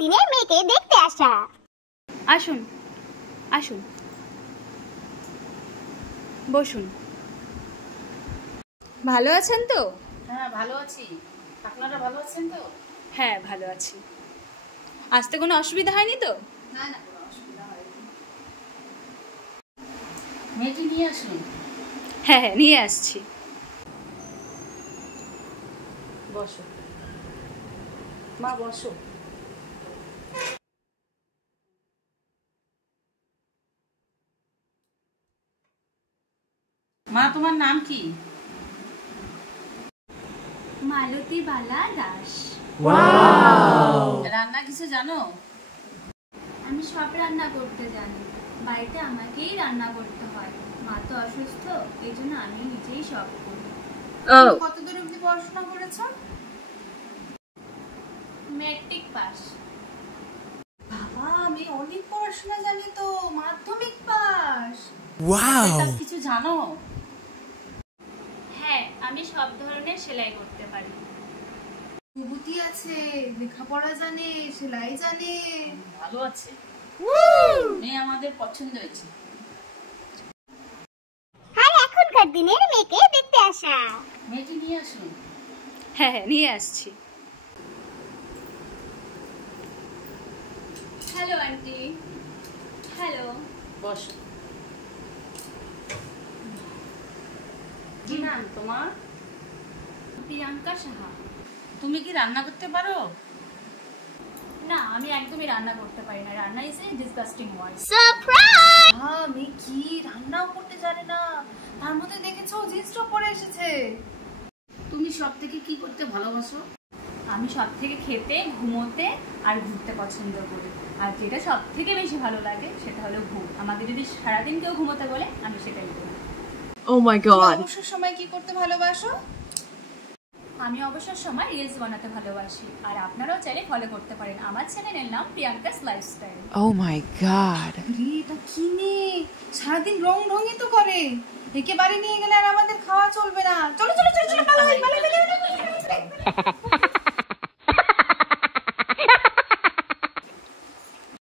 দিনে মেয়েকে দেখতে আসা। আসুন আসুন, বসুন। ভালো আছেন তো? হ্যাঁ ভালো আছি, আপনারা ভালো আছেন তো? হ্যাঁ ভালো আছি। আসতে কোনো অসুবিধা হয়নি তো? না না, কোনো অসুবিধা হয়নি। মেয়েটি নিয়ে আসুন। হ্যাঁ হ্যাঁ, নিয়ে আসছি। বসো মা, বসো। মা, তোমার নাম কি? মালতী বালা দাস। রান্না কিছু জানো? আমি সব রান্না করতে জানি, বাড়িতে আমাকেই রান্না করতে হয়। মা তো অসুস্থ, এই জন্য আমি নিজেই সব করি। কতদূর অবধি পড়াশোনা করেছো? Matric pass. বাবা, আমি অনেক পড়াশোনা জানি তো, মাধ্যমিক পাস। কিছু জানো? হ্যাঁ, আমি সব ধরনের সেলাই করতে পারি। বিভূতি আছে, লেখাপড়া জানে, সেলাই জানে। ভালো আছে, মেয়ে আমাদের পছন্দ হয়েছে। আর এখনকার দিনের মেয়েকে দেখতে আসা। মেয়েটি নিয়ে আসুন। হ্যাঁ হ্যাঁ, নিয়ে আসছি। Hello aunty. হ্যালো। বসো। কি নাম তোমার? প্রিয়াঙ্কা সাহা। তুমি কি রান্না করতে পারো? না, আমি একদমই রান্না করতে পারি না। রান্না is a disgusting word. Surprise! মেয়ে কি রান্নাও করতে জানে না, তার মধ্যে দেখেছো জিন্স টপ পরে এসেছে। তুমি সব থেকে কি করতে ভালোবাসো? আমি সব থেকে খেতে, ঘুমোতে আর ঘুরতে পছন্দ করি। আর যেটা সব থেকে বেশি ভালো লাগে সেটা হলো ঘুম। আমাকে যদি সারাদিন কেউ ঘুমোতে বলে, আমি সেটাই করি। Oh my god. অবসর সময় কি করতে ভালোবাসো? আমি অবসর সময় রিলস বানাতে ভালোবাসি। আর আপনারাও চাইলে ফলো করতে পারেন আমার চ্যানেলের নাম Priyanka's lifestyle. Oh my god. এটা কি মেয়ে, সারাদিন রং ঢঙই তো করে। একে বাড়ি নিয়ে গেলে আর আমাদের খাওয়া